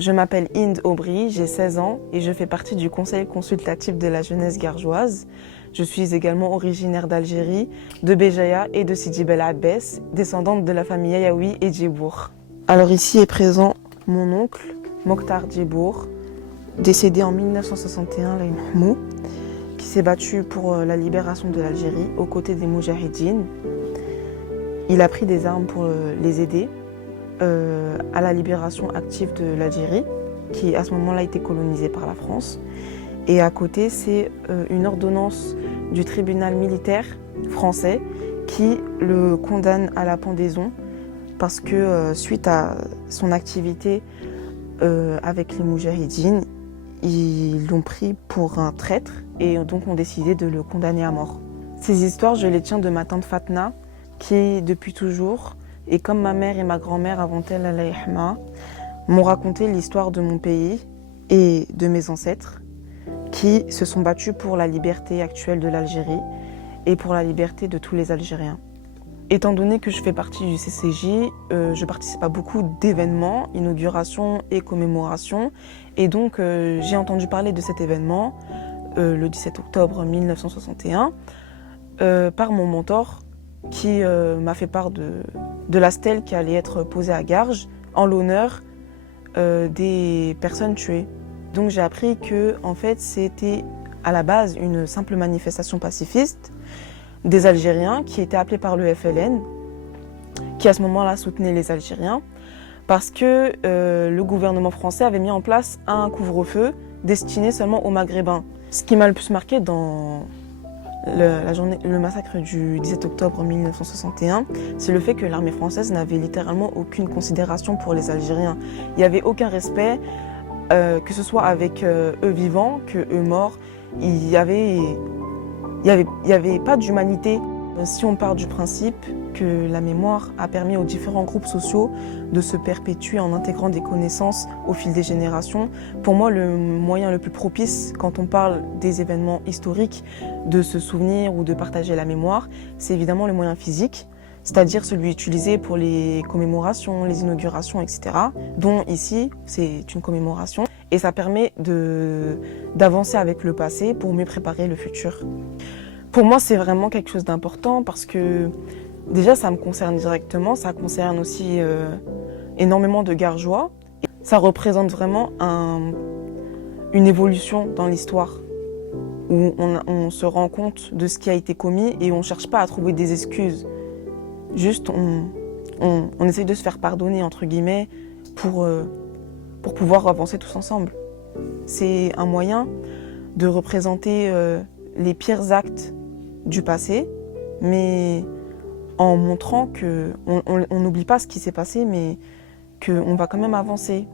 Je m'appelle Inde Aubry, j'ai 16 ans et je fais partie du conseil consultatif de la jeunesse gargeoise. Je suis également originaire d'Algérie, de Béjaïa et de Sidi Bel Abbès, descendante de la famille Yayaoui et Djibour. Alors ici est présent mon oncle, Mokhtar Djibour, décédé en 1961, là, Mahmou, qui s'est battu pour la libération de l'Algérie aux côtés des Moudjahidines. Il a pris des armes pour les aider à la libération active de l'Algérie, qui à ce moment-là était colonisée par la France. Et à côté, c'est une ordonnance du tribunal militaire français qui le condamne à la pendaison parce que suite à son activité avec les Moudjahidines, ils l'ont pris pour un traître et donc ont décidé de le condamner à mort. Ces histoires, je les tiens de ma tante Fatna, qui depuis toujours, et comme ma mère et ma grand-mère avant elle, Allah yahma, m'ont raconté l'histoire de mon pays et de mes ancêtres qui se sont battus pour la liberté actuelle de l'Algérie et pour la liberté de tous les Algériens. Étant donné que je fais partie du CCJ, je participe à beaucoup d'événements, inaugurations et commémorations. Et donc, j'ai entendu parler de cet événement le 17 octobre 1961 par mon mentor qui m'a fait part de la stèle qui allait être posée à Garges en l'honneur des personnes tuées. Donc j'ai appris que en fait, c'était à la base une simple manifestation pacifiste des Algériens qui étaient appelés par le FLN, qui à ce moment-là soutenait les Algériens, parce que le gouvernement français avait mis en place un couvre-feu destiné seulement aux Maghrébins. Ce qui m'a le plus marqué dans le massacre du 17 octobre 1961, c'est le fait que l'armée française n'avait littéralement aucune considération pour les Algériens. Il n'y avait aucun respect, que ce soit avec eux vivants, que eux morts. Il n'y avait pas d'humanité. Si on part du principe que la mémoire a permis aux différents groupes sociaux de se perpétuer en intégrant des connaissances au fil des générations, pour moi, le moyen le plus propice quand on parle des événements historiques, de se souvenir ou de partager la mémoire, c'est évidemment le moyen physique, c'est-à-dire celui utilisé pour les commémorations, les inaugurations, etc., dont ici, c'est une commémoration, et ça permet d'avancer avec le passé pour mieux préparer le futur. Pour moi, c'est vraiment quelque chose d'important parce que déjà, ça me concerne directement, ça concerne aussi énormément de Gargeois. Ça représente vraiment une évolution dans l'histoire où on se rend compte de ce qui a été commis et on ne cherche pas à trouver des excuses. Juste, on essaye de se faire pardonner, entre guillemets, pour pouvoir avancer tous ensemble. C'est un moyen de représenter les pires actes du passé, mais en montrant qu'on n'oublie pas ce qui s'est passé, mais qu'on va quand même avancer.